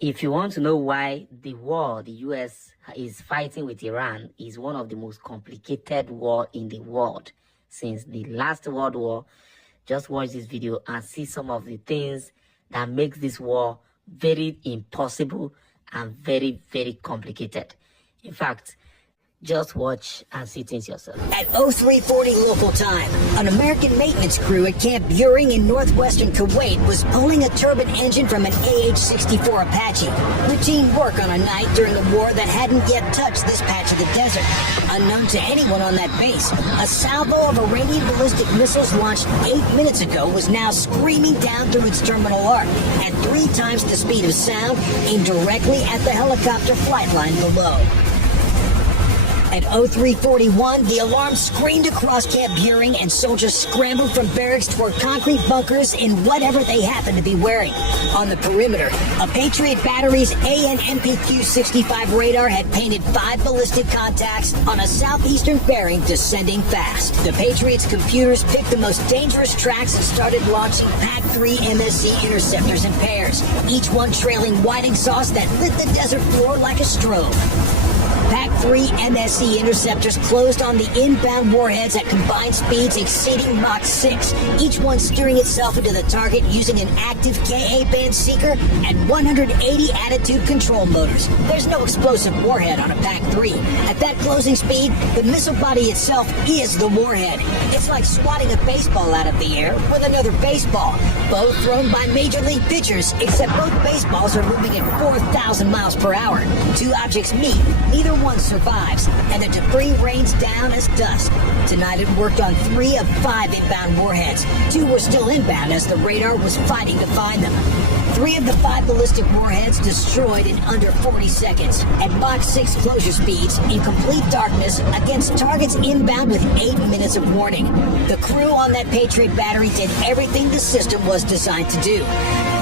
If you want to know why the war the US is fighting with Iran is one of the most complicated war in the world since the last World War, just watch this video and see some of the things that makes this war very impossible and very, very complicated. In fact, just watch and see things yourself. At 0340 local time, an American maintenance crew at Camp Buehring in northwestern Kuwait was pulling a turbine engine from an AH-64 Apache. Routine work on a night during a war that hadn't yet touched this patch of the desert. Unknown to anyone on that base, a salvo of Iranian ballistic missiles launched 8 minutes ago was now screaming down through its terminal arc at 3 times the speed of sound, aimed directly at the helicopter flight line below. At 0341, the alarm screamed across Camp Buehring and soldiers scrambled from barracks toward concrete bunkers in whatever they happened to be wearing. On the perimeter, a Patriot battery's AN/MPQ-65 radar had painted 5 ballistic contacts on a southeastern bearing descending fast. The Patriots' computers picked the most dangerous tracks and started launching PAC-3 MSE interceptors in pairs, each one trailing white exhaust that lit the desert floor like a strobe. PAC-3 MSE interceptors closed on the inbound warheads at combined speeds exceeding Mach 6, each one steering itself into the target using an active Ka-band seeker and 180 attitude control motors. There's no explosive warhead on a PAC-3. At that closing speed, the missile body itself is the warhead. It's like swatting a baseball out of the air with another baseball, both thrown by major league pitchers, except both baseballs are moving at 4,000 miles per hour. 2 objects meet, neither one survives, and the debris rains down as dust. Tonight it worked on 3 of 5 inbound warheads. 2 were still inbound as the radar was fighting to find them. 3 of the 5 ballistic warheads destroyed in under 40 seconds at Mach 6 closure speeds in complete darkness against targets inbound with 8 minutes of warning. The crew on that Patriot battery did everything the system was designed to do.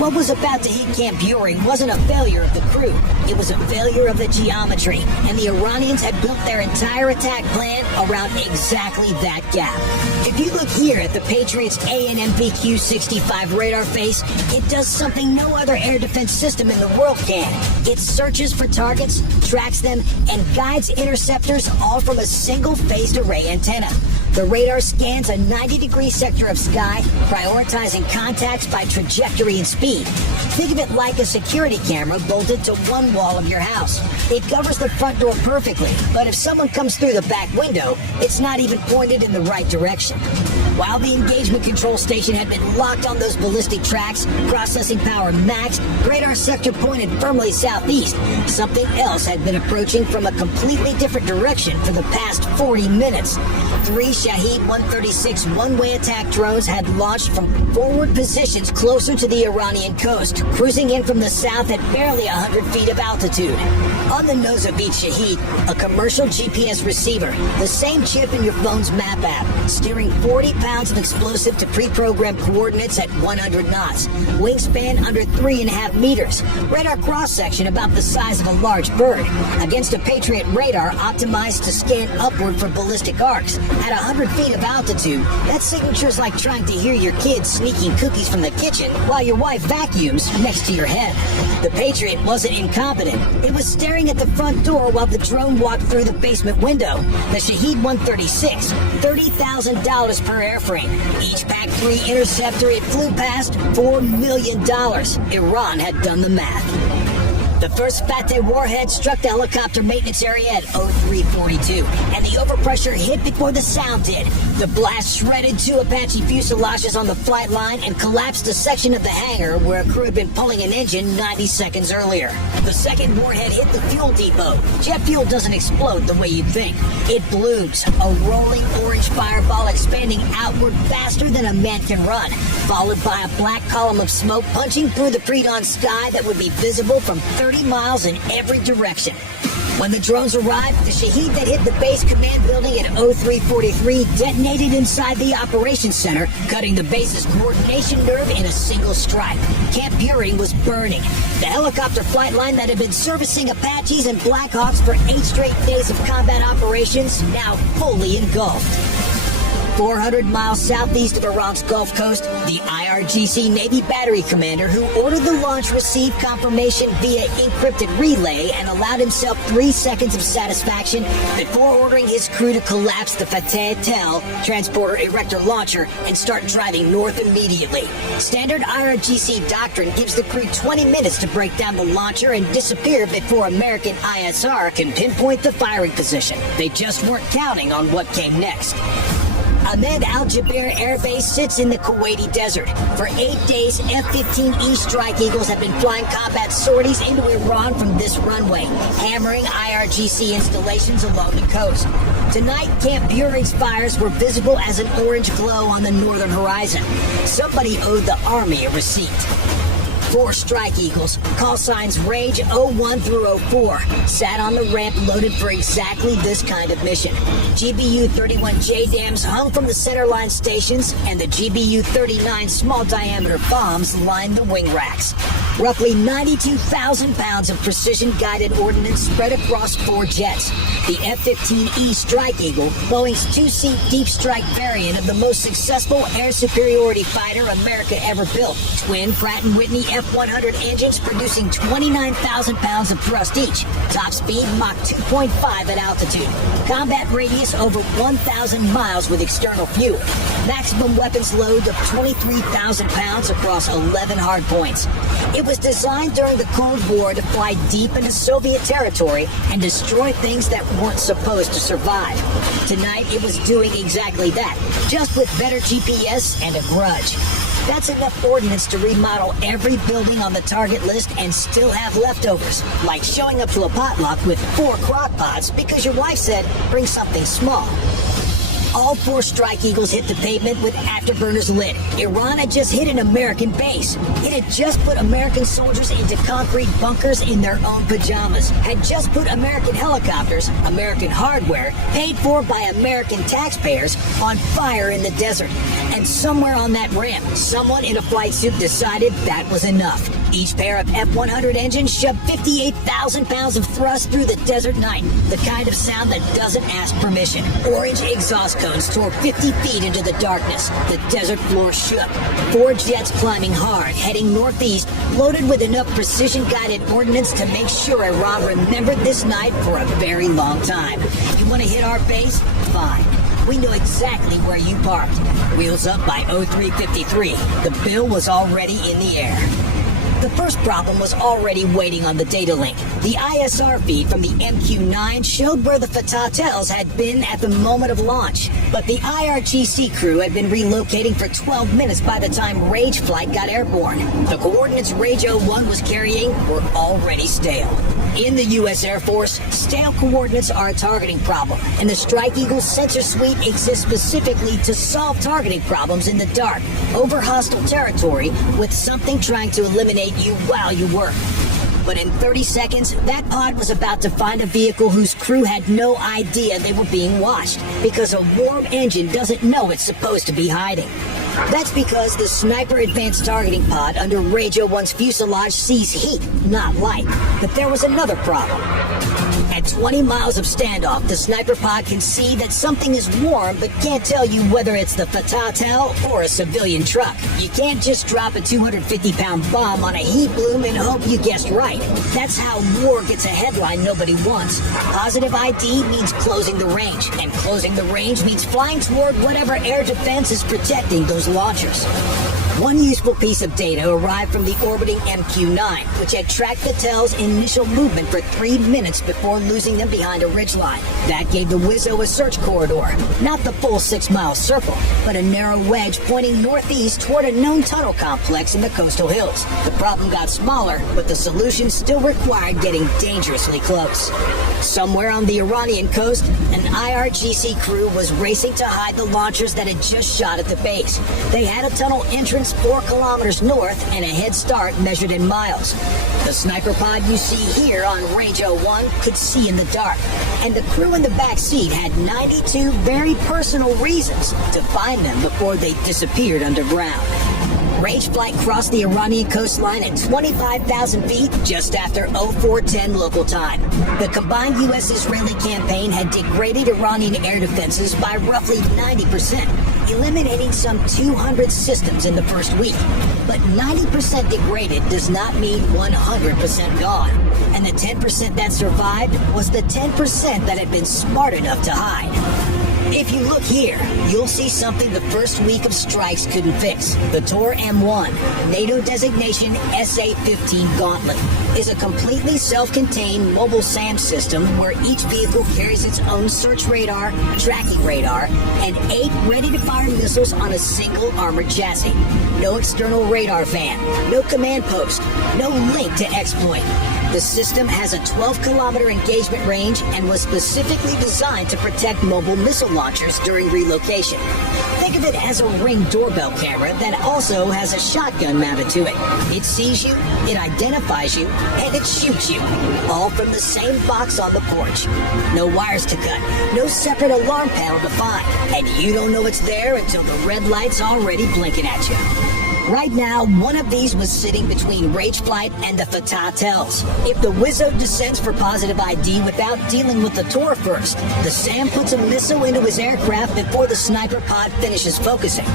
What was about to hit Camp Buehring wasn't a failure of the crew. It was a failure of the geometry, and the Iranians had built their entire attack plan around exactly that gap. If you look here at the Patriots' AN/MPQ-65 radar face, it does something no other air defense system in the world can. It searches for targets, tracks them, and guides interceptors all from a single phased array antenna. The radar scans a 90-degree sector of sky, prioritizing contacts by trajectory and speed. Think of it like a security camera bolted to one wall of your house. It covers the front door perfectly, but if someone comes through the back window, it's not even pointed in the right direction. While the engagement control station had been locked on those ballistic tracks, processing power maxed, radar sector pointed firmly southeast. Something else had been approaching from a completely different direction for the past 40 minutes. 3 Shahed 136 one-way attack drones had launched from forward positions closer to the Iranian coast, cruising in from the south at barely 100 feet of altitude. On the nose of each Shahed, a commercial GPS receiver, the same chip in your phone's map app, steering 40 pounds of explosive to pre-programmed coordinates at 100 knots, wingspan under 3.5 meters, radar cross-section about the size of a large bird, against a Patriot radar optimized to scan upward for ballistic arcs. At 100 feet of altitude, that signature's like trying to hear your kids sneaking cookies from the kitchen while your wife vacuums next to your head. The Patriot wasn't incompetent. It was staring at the front door while the drone walked through the basement window. The Shahed 136, $30,000 per airframe. Each PAC-3 interceptor it flew past, $4 million. Iran had done the math. The first Fateh warhead struck the helicopter maintenance area at 0342, and the overpressure hit before the sound did. The blast shredded 2 Apache fuselages on the flight line and collapsed a section of the hangar where a crew had been pulling an engine 90 seconds earlier. The second warhead hit the fuel depot. Jet fuel doesn't explode the way you'd think. It blooms, a rolling orange fireball expanding outward faster than a man can run, followed by a black column of smoke punching through the pre-dawn sky that would be visible from 30 miles in every direction. When the drones arrived, the Shahed that hit the base command building at 0343 detonated inside the operations center, cutting the base's coordination nerve in a single strike. Camp Buehring was burning. The helicopter flight line that had been servicing Apaches and Blackhawks for 8 straight days of combat operations now fully engulfed. 400 miles southeast of Iran's Gulf Coast, the IRGC Navy battery commander who ordered the launch received confirmation via encrypted relay and allowed himself 3 seconds of satisfaction before ordering his crew to collapse the Fateh Tel transporter erector launcher and start driving north immediately. Standard IRGC doctrine gives the crew 20 minutes to break down the launcher and disappear before American ISR can pinpoint the firing position. They just weren't counting on what came next. Ahmed Al Jaber Air Base sits in the Kuwaiti desert. For 8 days, F-15E Strike Eagles have been flying combat sorties into Iran from this runway, hammering IRGC installations along the coast. Tonight, Camp Buring's fires were visible as an orange glow on the northern horizon. Somebody owed the Army a receipt. 4 Strike Eagles, call signs Rage 01 through 04, sat on the ramp loaded for exactly this kind of mission. GBU-31 JDAMs hung from the centerline stations, and the GBU-39 small-diameter bombs lined the wing racks. Roughly 92,000 pounds of precision-guided ordnance spread across 4 jets. The F-15E Strike Eagle, Boeing's 2-seat deep strike variant of the most successful air superiority fighter America ever built. Twin Pratt & Whitney F-100 engines producing 29,000 pounds of thrust each. Top speed Mach 2.5 at altitude. Combat radius over 1,000 miles with external fuel. Maximum weapons load of 23,000 pounds across 11 hard points. It was designed during the Cold War to fly deep into Soviet territory and destroy things that weren't supposed to survive. Tonight, it was doing exactly that, just with better GPS and a grudge. That's enough ordnance to remodel every building on the target list and still have leftovers, like showing up to a potluck with 4 crock pots because your wife said, bring something small. All 4 Strike Eagles hit the pavement with afterburners lit. Iran had just hit an American base. It had just put American soldiers into concrete bunkers in their own pajamas. Had just put American helicopters, American hardware, paid for by American taxpayers, on fire in the desert. And somewhere on that ramp, someone in a flight suit decided that was enough. Each pair of F-100 engines shoved 58,000 pounds of thrust through the desert night, the kind of sound that doesn't ask permission. Orange exhaust cones tore 50 feet into the darkness. The desert floor shook. 4 jets climbing hard, heading northeast, loaded with enough precision-guided ordnance to make sure Iran remembered this night for a very long time. You want to hit our base? Fine. We know exactly where you parked. Wheels up by 0353. The bill was already in the air. The first problem was already waiting on the data link. The ISR feed from the MQ-9 showed where the Fateh Tels had been at the moment of launch, but the IRGC crew had been relocating for 12 minutes by the time Rage flight got airborne. The coordinates Rage 01 was carrying were already stale. In the U.S. Air Force, stale coordinates are a targeting problem, and the Strike Eagle sensor suite exists specifically to solve targeting problems in the dark, over hostile territory, with something trying to eliminate you while you work. But in 30 seconds, that pod was about to find a vehicle whose crew had no idea they were being watched, because a warm engine doesn't know it's supposed to be hiding. That's because the Sniper Advanced Targeting Pod under Rage 01's fuselage sees heat, not light. But there was another problem. At 20 miles of standoff, the sniper pod can see that something is warm, but can't tell you whether it's the Fateh Tel or a civilian truck. You can't just drop a 250-pound bomb on a heat bloom and hope you guessed right. That's how war gets a headline nobody wants. Positive ID means closing the range, and closing the range means flying toward whatever air defense is protecting those launchers. One useful piece of data arrived from the orbiting MQ-9, which had tracked the Tel's initial movement for 3 minutes before losing them behind a ridgeline. That gave the Wizzo a search corridor, not the full 6-mile circle, but a narrow wedge pointing northeast toward a known tunnel complex in the coastal hills. The problem got smaller, but the solution still required getting dangerously close. Somewhere on the Iranian coast, an IRGC crew was racing to hide the launchers that had just shot at the base. They had a tunnel entrance 4 kilometers north and a head start measured in miles. The sniper pod you see here on Rage 01 could see in the dark, and the crew in the back seat had 92 very personal reasons to find them before they disappeared underground. Rage Flight crossed the Iranian coastline at 25,000 feet just after 0410 local time. The combined U.S.-Israeli campaign had degraded Iranian air defenses by roughly 90%, eliminating some 200 systems in the first week. But 90% degraded does not mean 100% gone. And the 10% that survived was the 10% that had been smart enough to hide. If you look here, you'll see something the first week of strikes couldn't fix. The Tor M1, NATO designation SA-15 Gauntlet, is a completely self-contained mobile SAM system where each vehicle carries its own search radar, tracking radar, and 8 ready-to-fire missiles on a single armored chassis. No external radar van, no command post, no link to exploit. The system has a 12-kilometer engagement range and was specifically designed to protect mobile missile launchers during relocation. Think of it as a Ring doorbell camera that also has a shotgun mounted to it. It sees you, it identifies you, and it shoots you, all from the same box on the porch. No wires to cut, no separate alarm panel to find, and you don't know it's there until the red light's already blinking at you. Right now, one of these was sitting between Rage Flight and the Fatah Tells. If the Wizzo descends for positive ID without dealing with the Tor first, the SAM puts a missile into his aircraft before the sniper pod finishes focusing.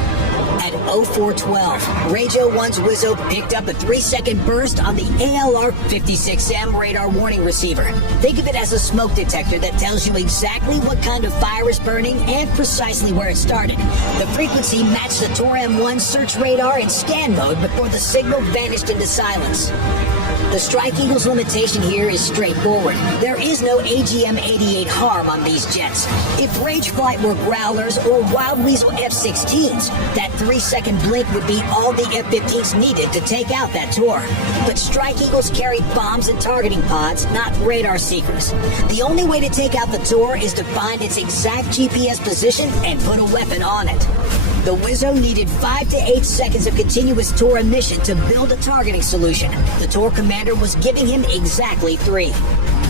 At 0412, Rage 01's Wizzo picked up a 3-second burst on the ALR-56M radar warning receiver. Think of it as a smoke detector that tells you exactly what kind of fire is burning and precisely where it started. The frequency matched the Tor M1 search radar in scan mode before the signal vanished into silence. The Strike Eagle's limitation here is straightforward. There is no AGM-88 harm on these jets. If Rage Flight were Growlers or Wild Weasel F-16s, that 3-second blink would be all the F-15s needed to take out that Tor. But Strike Eagles carried bombs and targeting pods, not radar seekers. The only way to take out the Tor is to find its exact GPS position and put a weapon on it. The Wizzo needed 5 to 8 seconds of continuous Tor emission to build a targeting solution. The Tor commander was giving him exactly 3.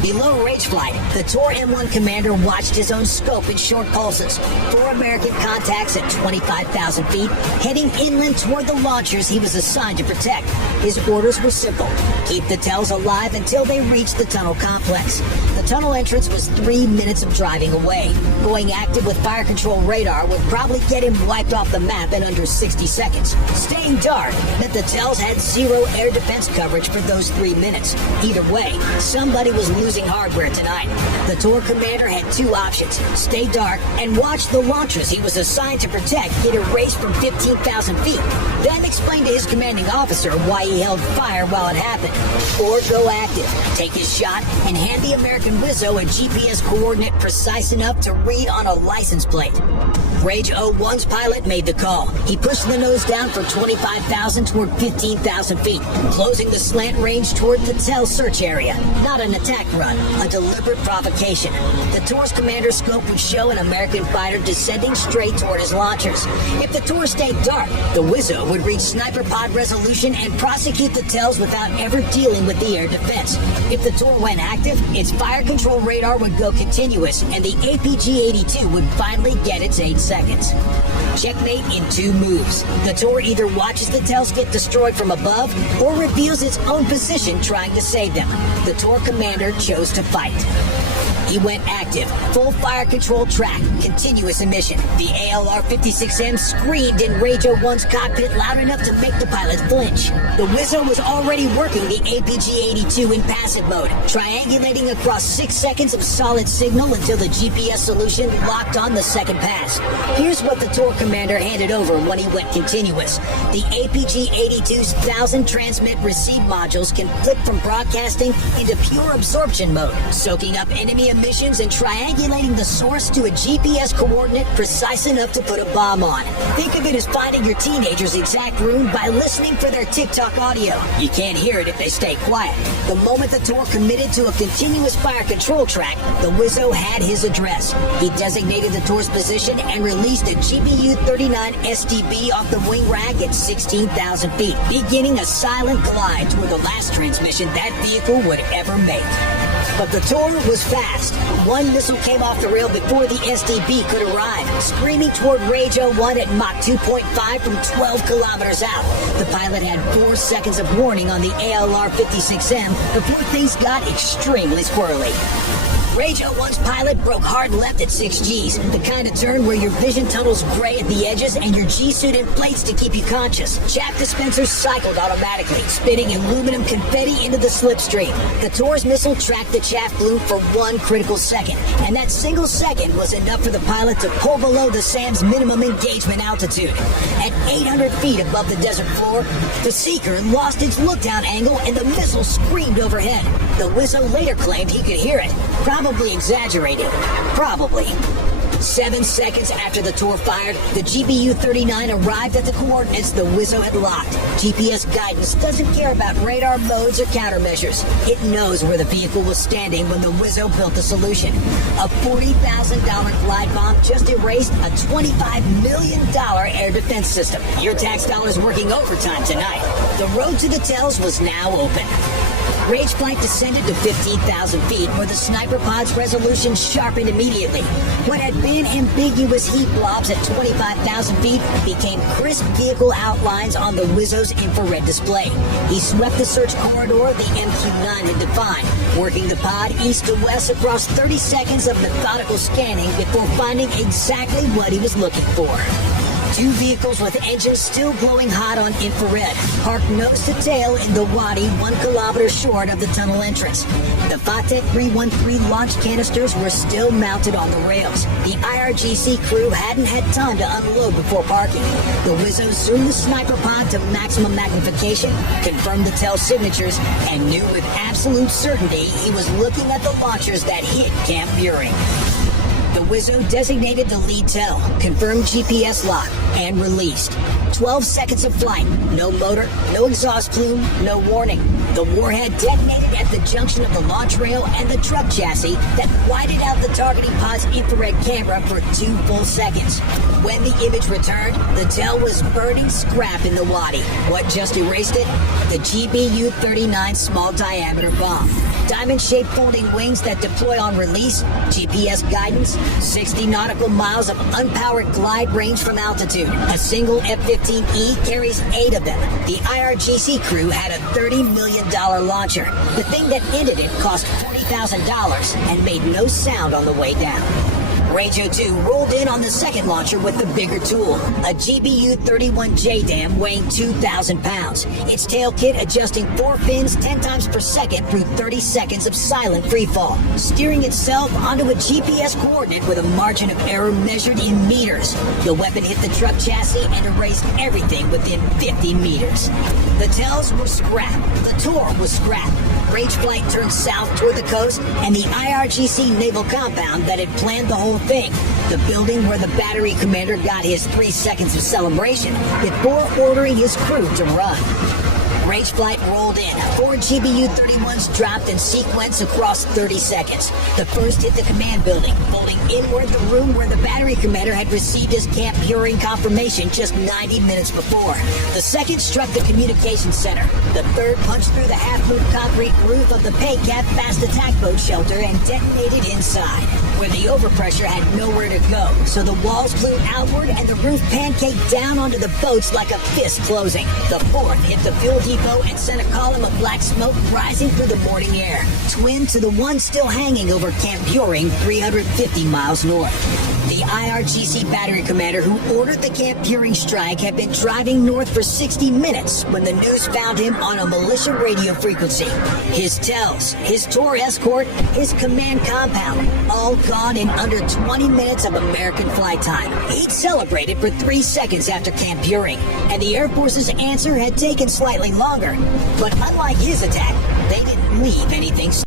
Below Rage Flight, the Tor M1 commander watched his own scope in short pulses. 4 American contacts at 25,000 feet, heading inland toward the launchers he was assigned to protect. His orders were simple: keep the Tells alive until they reached the tunnel complex. The tunnel entrance was 3 minutes of driving away. Going active with fire control radar would probably get him wiped off the map in under 60 seconds. Staying dark meant the Tells had 0 air defense coverage for those 3 minutes. Either way, somebody was losing hardware tonight. The Tor commander had 2 options: stay dark and watch the launchers he was assigned to protect get erased from 15,000 feet, then explain to his commanding officer why he held fire while it happened. Or go active, take his shot, and hand the American Wizzo a GPS coordinate precise enough to read on a license plate. Rage 01's pilot made the call. He pushed the nose down from 25,000 toward 15,000 feet, closing the slant range toward the Tell search area. Not an attack run, a deliberate provocation. The Tor's commander scope would show an American fighter descending straight toward his launchers. If the Tor stayed dark, the Wizzo would reach sniper pod resolution and prosecute the Tells without ever dealing with the air defense. If the Tor went active, its fire control radar would go continuous, and the APG-82 would finally get its 8 seconds. Checkmate in 2 moves. The Tor either watches the Tells get destroyed from above or reveals its own position trying to save them. The Tor commander chose to fight. He went active, full fire control track, continuous emission. The ALR-56M screamed in Rage 01's cockpit loud enough to make the pilot flinch. The Wizzo was already working the APG-82 in passive mode, triangulating across 6 seconds of solid signal until the GPS solution locked on the second pass. Here's what the Tor commander handed over when he went continuous. The APG-82's 1,000 transmit-receive modules can flip from broadcasting into pure absorption mode, soaking up enemy emissions and triangulating the source to a GPS coordinate precise enough to put a bomb on. Think of it as finding your teenager's exact room by listening for their TikTok audio. You can't hear it if they stay quiet. The moment the Tor committed to a continuous fire control track, the Wizzo had his address. He designated the Tor's position and released a GBU-39 SDB off the wing rack at 16,000 feet, beginning a silent glide toward the last transmission that vehicle would ever make. But the Tor was fast. One missile came off the rail before the SDB could arrive, screaming toward Rage 01 at Mach 2.5 from 12 kilometers out. The pilot had 4 seconds of warning on the ALR-56M before things got extremely squirrely. Rage 01's pilot broke hard left at 6 Gs, the kind of turn where your vision tunnels gray at the edges and your G-suit inflates to keep you conscious. Chaff dispensers cycled automatically, spitting aluminum confetti into the slipstream. The Tor's missile tracked the chaff plume for 1 critical second, and that single second was enough for the pilot to pull below the SAM's minimum engagement altitude. At 800 feet above the desert floor, the Seeker lost its look-down angle and the missile screamed overhead. The Wizzo later claimed he could hear it. Probably exaggerating. Probably. 7 seconds after the Tor fired, the GBU-39 arrived at the coordinates the Wizzo had locked. GPS guidance doesn't care about radar modes or countermeasures. It knows where the vehicle was standing when the Wizzo built the solution. A $40,000 glide bomb just erased a $25 million air defense system. Your tax dollars working overtime tonight. The road to the Tells was now open. Rage flight descended to 15,000 feet, where the sniper pod's resolution sharpened immediately. What had been ambiguous heat blobs at 25,000 feet became crisp vehicle outlines on the Wizzo's infrared display. He swept the search corridor the MQ-9 had defined, working the pod east to west across 30 seconds of methodical scanning before finding exactly what he was looking for. 2 vehicles with engines still glowing hot on infrared, parked nose to tail in the wadi 1 kilometer short of the tunnel entrance. The Fateh 313 launch canisters were still mounted on the rails. The IRGC crew hadn't had time to unload before parking. The Wizzo zoomed the sniper pod to maximum magnification, confirmed the Tell signatures, and knew with absolute certainty he was looking at the launchers that hit Camp Buring. The Wizzo designated the lead Tell, confirmed GPS lock, and released. 12 seconds of flight, no motor, no exhaust plume, no warning. The warhead detonated at the junction of the launch rail and the truck chassis that whited out the targeting pod's infrared camera for 2 full seconds. When the image returned, the Tell was burning scrap in the wadi. What just erased it? The GBU-39 small diameter bomb. Diamond-shaped folding wings that deploy on release, GPS guidance, 60 nautical miles of unpowered glide range from altitude. A single F-15E carries 8 of them. The IRGC crew had a $30 million launcher. The thing that ended it cost $40,000 and made no sound on the way down. Rage 02 rolled in on the second launcher with the bigger tool, a GBU-31 JDAM weighing 2,000 pounds. Its tail kit adjusting 4 fins 10 times per second through 30 seconds of silent freefall, steering itself onto a GPS coordinate with a margin of error measured in meters. The weapon hit the truck chassis and erased everything within 50 meters. The Tells were scrapped. The Tor was scrapped. Rage flight turned south toward the coast and the IRGC naval compound that had planned the whole thing. The building where the battery commander got his 3 seconds of celebration before ordering his crew to run. Rage flight rolled in. 4 GBU-31s dropped in sequence across 30 seconds. The first hit the command building, folding inward the room where the battery commander had received his Camp Buring confirmation just 90 minutes before. The second struck the communications center. The third punched through the half-moon concrete roof of the PACAP fast attack boat shelter and detonated inside, where the overpressure had nowhere to go, so the walls flew outward and the roof pancaked down onto the boats like a fist closing. The fourth hit the fuel depot and sent a column of black smoke rising through the morning air, twin to the one still hanging over Camp Buring 350 miles north. The IRGC battery commander who ordered the Camp Buring strike had been driving north for 60 minutes when the news found him on a militia radio frequency. His Tells, his Tor escort, his command compound, all gone in under 20 minutes of American flight time. He'd celebrated for 3 seconds after Camp Buring, and the Air Force's answer had taken slightly longer. But unlike his attack, they didn't leave anything